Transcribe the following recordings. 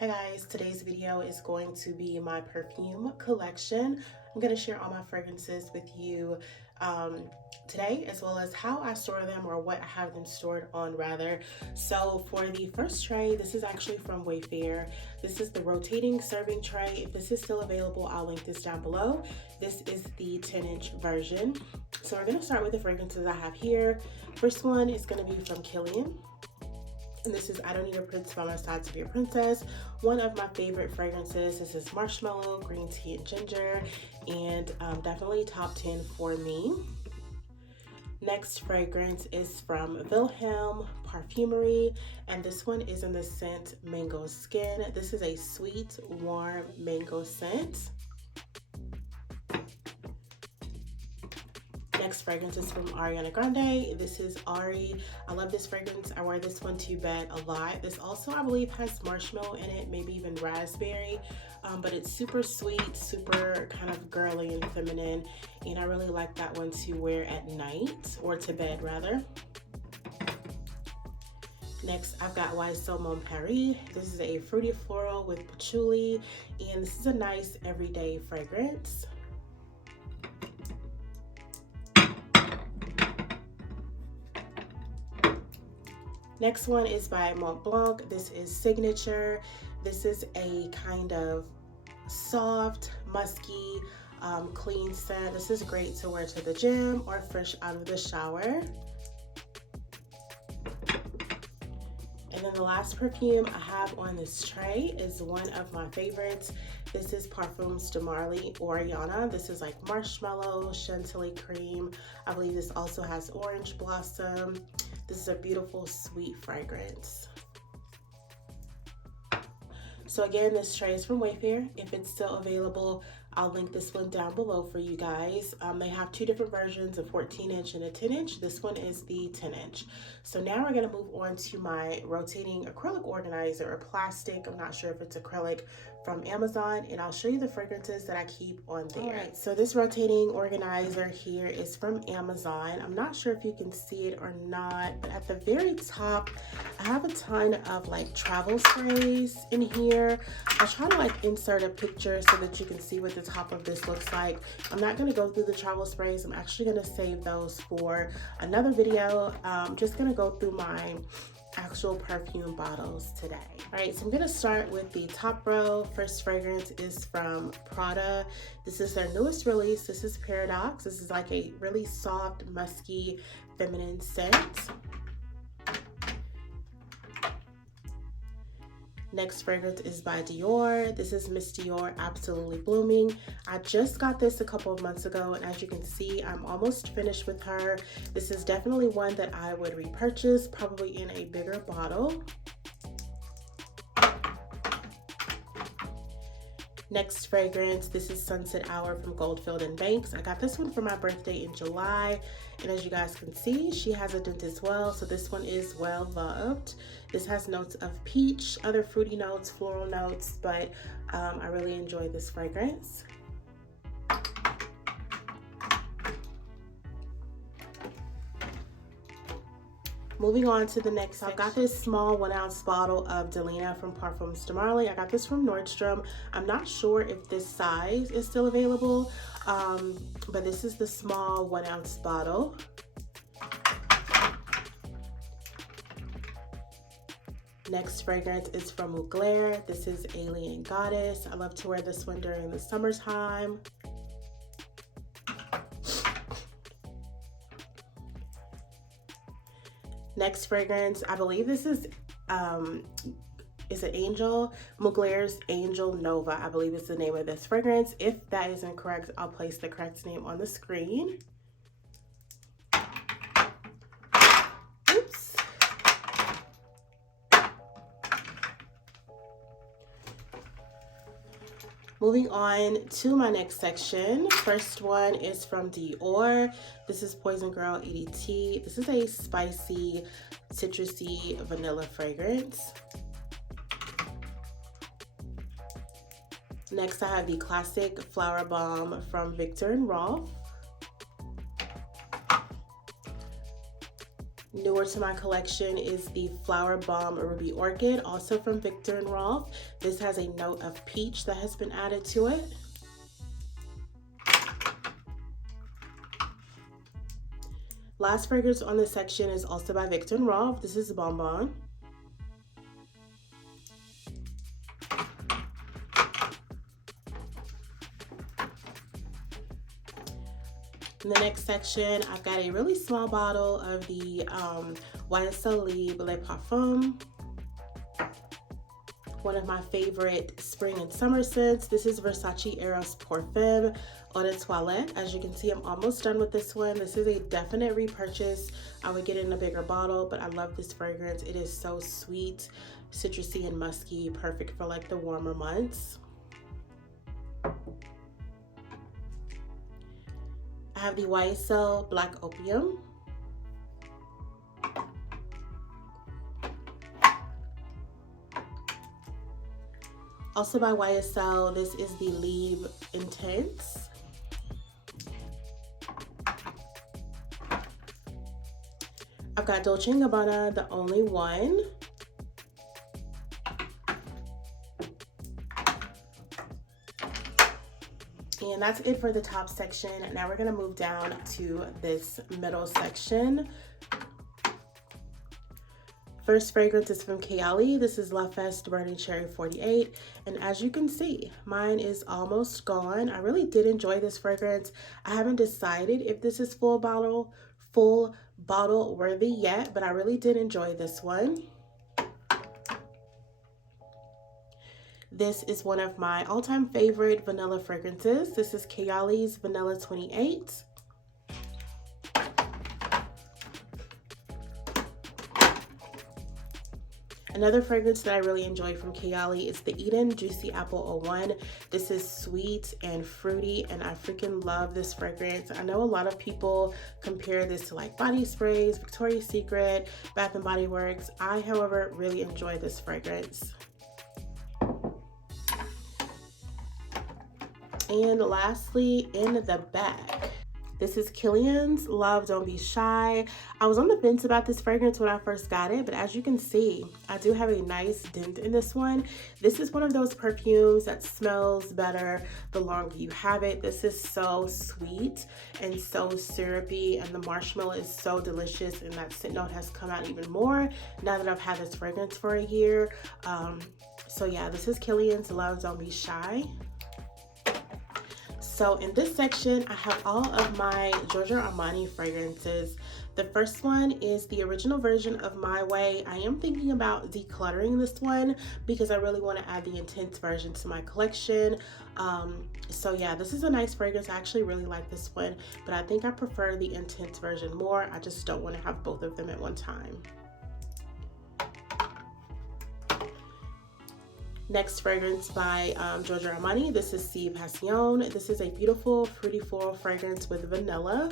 Hey guys, today's video is going to be my perfume collection. I'm going to share all my fragrances with you today, as well as how I store them, or what I have them stored on rather. So for the first tray, this is actually from Wayfair. This is the rotating serving tray. If this is still available, I'll link this down below. This is the 10-inch version. So we're going to start with the fragrances I have here. First one is going to be from Kayali. And this is I Don't Need a Prince by My Side to Be a Princess. One of my favorite fragrances. This is marshmallow, green tea, and ginger, and definitely top 10 for me. Next fragrance is from Wilhelm Parfumery, and this one is in the scent Mango Skin. This is a sweet, warm mango scent. Next fragrance is from Ariana Grande. This is Ari. I love this fragrance. I wear this one to bed a lot. This also, I believe, has marshmallow in it, maybe even raspberry, but it's super sweet, super kind of girly and feminine, and I really like that one to wear at night, or to bed rather. Next, I've got YSL Mon Paris. This is a fruity floral with patchouli, and this is a nice everyday fragrance. Next one is by Mont Blanc. This is Signature. This is a kind of soft, musky, clean scent. This is great to wear to the gym or fresh out of the shower. And then the last perfume I have on this tray is one of my favorites. This is Parfums de Marly Oriana. This is like marshmallow, chantilly cream. I believe this also has orange blossom. This is a beautiful, sweet fragrance. So again, this tray is from Wayfair. If it's still available, I'll link this one down below for you guys. They have two different versions, a 14-inch and a 10-inch. This one is the 10-inch. So now we're gonna move on to my rotating acrylic organizer, or plastic. I'm not sure if it's acrylic, from Amazon, and I'll show you the fragrances that I keep on there. All right, so this rotating organizer here is from Amazon. I'm not sure if you can see it or not, but at the very top, I have a ton of like travel sprays in here. I'll try to like insert a picture so that you can see what the top of this looks like. I'm not gonna go through the travel sprays. I'm actually gonna save those for another video. I'm just gonna go through my actual perfume bottles today. All right, so I'm gonna start with the top row. First fragrance is from Prada. This is their newest release. This is Paradox. This is like a really soft, musky, feminine scent. Next fragrance is by Dior. This is Miss Dior Absolutely Blooming. I just got this a couple of months ago, and as you can see, I'm almost finished with her. This is definitely one that I would repurchase, probably in a bigger bottle. Next fragrance, this is Sunset Hour from Goldfield and Banks. I got this one for my birthday in July, and as you guys can see, she has a dent as well, so this one is well loved. This has notes of peach, other fruity notes, floral notes, but I really enjoy this fragrance. Moving on to the next, I've got this small 1-ounce bottle of Delina from Parfums de Marly. I got this from Nordstrom. I'm not sure if this size is still available, but this is the small 1-ounce bottle. Next fragrance is from Mugler. This is Alien Goddess. I love to wear this one during the summertime. Next fragrance, I believe this is an Angel, Mugler's Angel Nova, I believe is the name of this fragrance. If that is incorrect, I'll place the correct name on the screen. Oops. Moving on to my next section. First one is from Dior. This is Poison Girl EDT. This is a spicy, citrusy vanilla fragrance. Next, I have the classic Flower Bomb from Viktor and Rolf. Newer to my collection is the Flower Bomb Ruby Orchid, also from Viktor and Rolf. This has a note of peach that has been added to it. Last fragrance on this section is also by Viktor and Rolf. This is Bonbon. In the next section, I've got a really small bottle of the YSL Libre Le Parfum, one of my favorite spring and summer scents. This is Versace Eros Parfum Eau de Toilette. As you can see, I'm almost done with this one. This is a definite repurchase. I would get it in a bigger bottle, but I love this fragrance. It is so sweet, citrusy, and musky, perfect for like the warmer months. I have the YSL Black Opium. Also by YSL, this is the Libre Intense. I've got Dolce&Gabbana, The Only One. And that's it for the top section. Now we're gonna move down to this middle section. First fragrance is from Kayali. This is La Feste Burning Cherry 48. And as you can see, mine is almost gone. I really did enjoy this fragrance. I haven't decided if this is full bottle worthy yet, but I really did enjoy this one. This is one of my all-time favorite vanilla fragrances. This is Kayali's Vanilla 28. Another fragrance that I really enjoy from Kayali is the Eden Juicy Apple 01. This is sweet and fruity, and I freaking love this fragrance. I know a lot of people compare this to like body sprays, Victoria's Secret, Bath & Body Works. I, however, really enjoy this fragrance. And lastly, in the back, this is Kilian's Love Don't Be Shy. I was on the fence about this fragrance when I first got it, but as you can see, I do have a nice dent in this one. This is one of those perfumes that smells better the longer you have it. This is so sweet and so syrupy, and the marshmallow is so delicious, and that scent note has come out even more now that I've had this fragrance for a year. So yeah, this is Kilian's Love Don't Be Shy. So in this section, I have all of my Giorgio Armani fragrances. The first one is the original version of My Way. I am thinking about decluttering this one because I really want to add the intense version to my collection. So yeah, this is a nice fragrance. I actually really like this one, but I think I prefer the intense version more. I just don't want to have both of them at one time. Next fragrance by Giorgio Armani. This is Si Passion. This is a beautiful fruity floral fragrance with vanilla.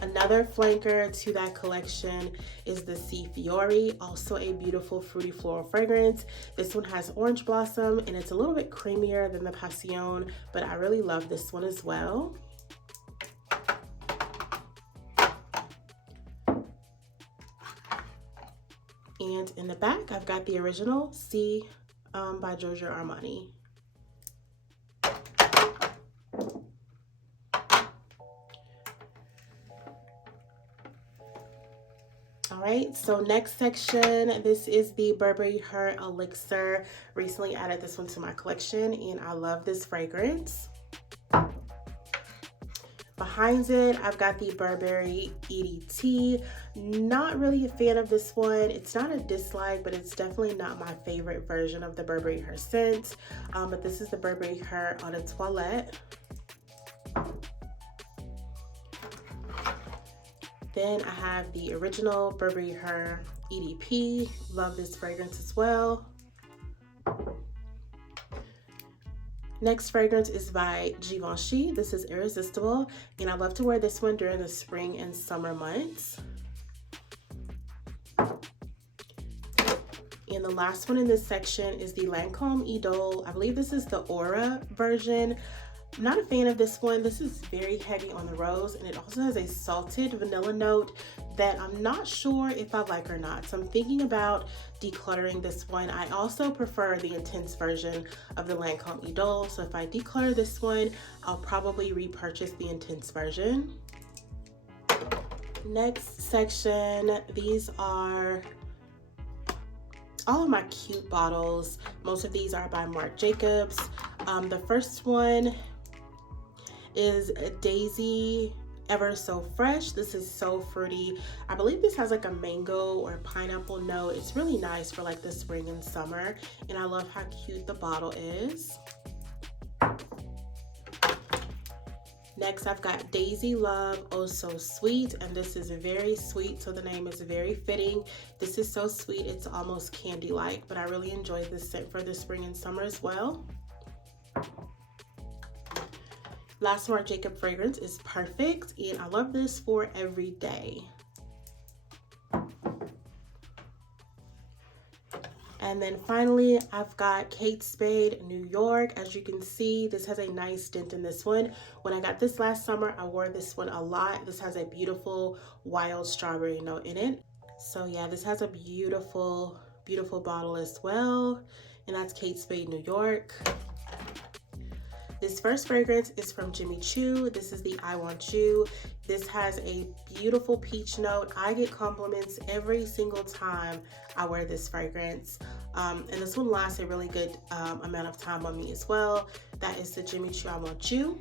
Another flanker to that collection is the Si Fiori, also a beautiful fruity floral fragrance. This one has orange blossom and it's a little bit creamier than the Passion, but I really love this one as well. And in the back, I've got the original Si by Giorgio Armani. All right, so next section, this is the Burberry Her Elixir. Recently added this one to my collection, and I love this fragrance. Behind it, I've got the Burberry EDT. Not really a fan of this one. It's not a dislike, but it's definitely not my favorite version of the Burberry Her scent. But this is the Burberry Her Eau de Toilette. Then I have the original Burberry Her EDP. Love this fragrance as well. Next fragrance is by Givenchy. This is Irresistible, and I love to wear this one during the spring and summer months. And the last one in this section is the Lancome Idole. I believe this is the Aura version. I'm not a fan of this one. This is very heavy on the rose, and it also has a salted vanilla note that I'm not sure if I like or not. So I'm thinking about decluttering this one. I also prefer the intense version of the Lancome Idole. So if I declutter this one, I'll probably repurchase the intense version. Next section, these are all of my cute bottles. Most of these are by Marc Jacobs. The first one is Daisy Ever So Fresh. This is so fruity. I believe this has like a mango or pineapple note. It's really nice for like the spring and summer, and I love how cute the bottle is. Next, I've got Daisy Love Oh So Sweet, and this is very sweet, so the name is very fitting. This is so sweet, it's almost candy-like, but I really enjoy this scent for the spring and summer as well. Last Marc Jacobs fragrance is Perfect, and I love this for every day. And then finally, I've got Kate Spade New York. As you can see, this has a nice dent in this one. When I got this last summer, I wore this one a lot. This has a beautiful wild strawberry note in it. So yeah, this has a beautiful, beautiful bottle as well. And that's Kate Spade New York. This first fragrance is from Jimmy Choo. This is the I Want You. This has a beautiful peach note. I get compliments every single time I wear this fragrance. And this one lasts a really good amount of time on me as well. That is the Jimmy Choo I Want You.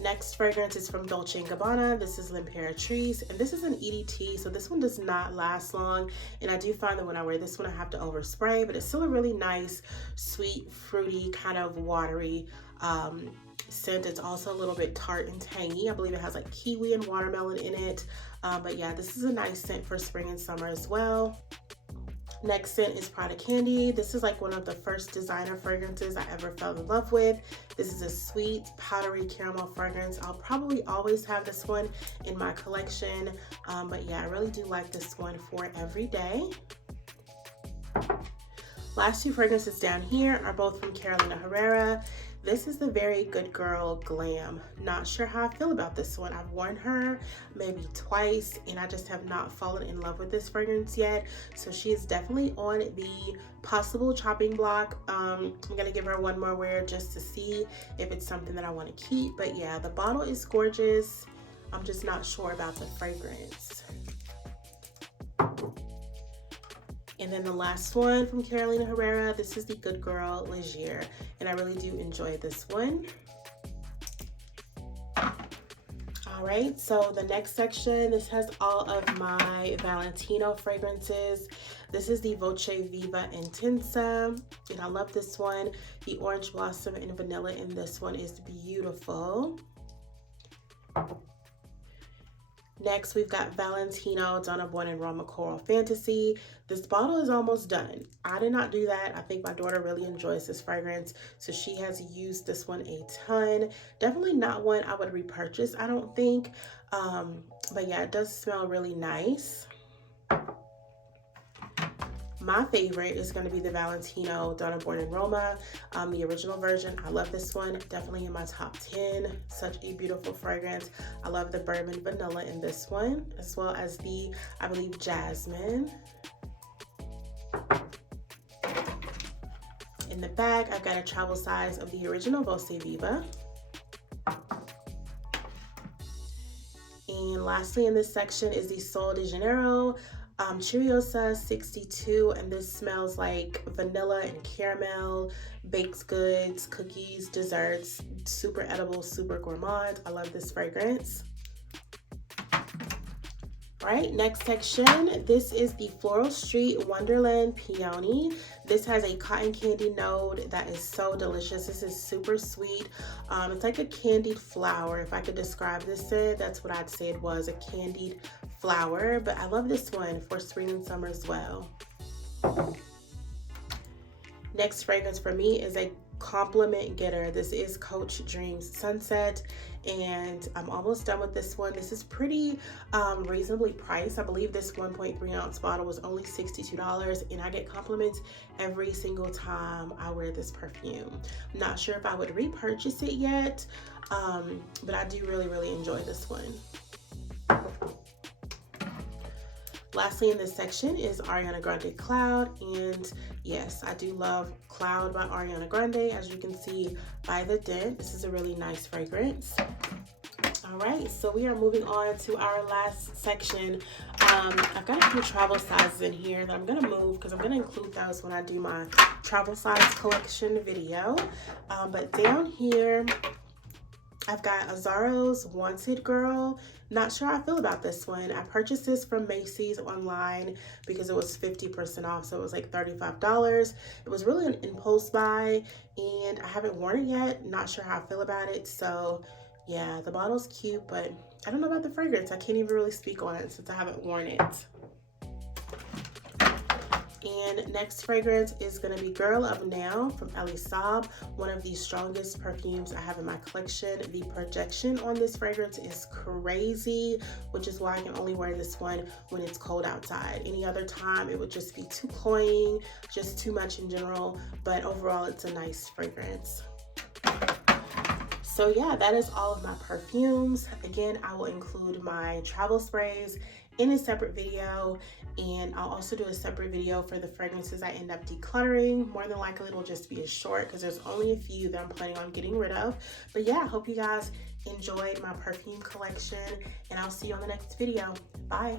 Next fragrance is from Dolce&Gabbana. This is L'Imperatrice, and this is an EDT, so this one does not last long. And I do find that when I wear this one, I have to overspray, but it's still a really nice, sweet, fruity, kind of watery scent. It's also a little bit tart and tangy. I believe it has like kiwi and watermelon in it. But yeah, this is a nice scent for spring and summer as well. Next scent is Prada Candy. This is like one of the first designer fragrances I ever fell in love with. This is a sweet, powdery caramel fragrance. I'll probably always have this one in my collection. But yeah, I really do like this one for every day. Last two fragrances down here are both from Carolina Herrera. This is the Very Good Girl Glam. Not sure how I feel about this one. I've worn her maybe twice, and I just have not fallen in love with this fragrance yet. So she is definitely on the possible chopping block. I'm gonna give her one more wear just to see if it's something that I want to keep. But yeah, the bottle is gorgeous. I'm just not sure about the fragrance. And then the last one from Carolina Herrera, this is the Good Girl Leger, and I really do enjoy this one. All right, so the next section, this has all of my Valentino fragrances. This is the Voce Viva Intensa, and I love this one. The orange blossom and vanilla in this one is beautiful. Next, we've got Valentino Donna Buono and Roma Coral Fantasy. This bottle is almost done. I did not do that. I think my daughter really enjoys this fragrance, so she has used this one a ton. Definitely not one I would repurchase, I don't think. But yeah, it does smell really nice. My favorite is going to be the Valentino Donna Buono and Roma, the original version. I love this one, definitely in my top 10. Such a beautiful fragrance. I love the bourbon vanilla in this one, as well as the, I believe, jasmine. In the bag, I've got a travel size of the original Voce Viva. And lastly in this section is the Sol de Janeiro Chiriosa 62, and this smells like vanilla and caramel, baked goods, cookies, desserts, super edible, super gourmand. I love this fragrance. All right, next section, this is the Floral Street Wonderland Peony. This has a cotton candy note that is so delicious. This is super sweet. It's like a candied flower. If I could describe this scent, that's what I'd say it was, a candied flower. But I love this one for spring and summer as well. Next fragrance for me is a compliment getter. This is Coach Dreams Sunset, and I'm almost done with this one. This is pretty reasonably priced. I believe this 1.3 ounce bottle was only $62, and I get compliments every single time I wear this perfume. I'm not sure if I would repurchase it yet, but I do really enjoy this one. Lastly in this section is Ariana Grande Cloud, and yes, I do love Cloud by Ariana Grande, as you can see by the dent. This is a really nice fragrance. All right, so we are moving on to our last section. I've got a few travel sizes in here that I'm gonna move because I'm gonna include those when I do my travel size collection video. But down here, I've got Azzaro's Wanted Girl. Not sure how I feel about this one. I purchased this from Macy's online because it was 50% off, so it was like $35. It was really an impulse buy, and I haven't worn it yet. Not sure how I feel about it. So yeah, the bottle's cute, but I don't know about the fragrance. I can't even really speak on it since I haven't worn it. And next fragrance is going to be Girl of Now from Ellie Saab, one of the strongest perfumes I have in my collection. The projection on this fragrance is crazy, which is why I can only wear this one when it's cold outside. Any other time it would just be too cloying, just too much in general, but overall it's a nice fragrance. So yeah, that is all of my perfumes. Again, I will include my travel sprays in a separate video, and I'll also do a separate video for the fragrances I end up decluttering. More than likely it'll just be a short because there's only a few that I'm planning on getting rid of. But yeah, I hope you guys enjoyed my perfume collection, and I'll see you on the next video. Bye.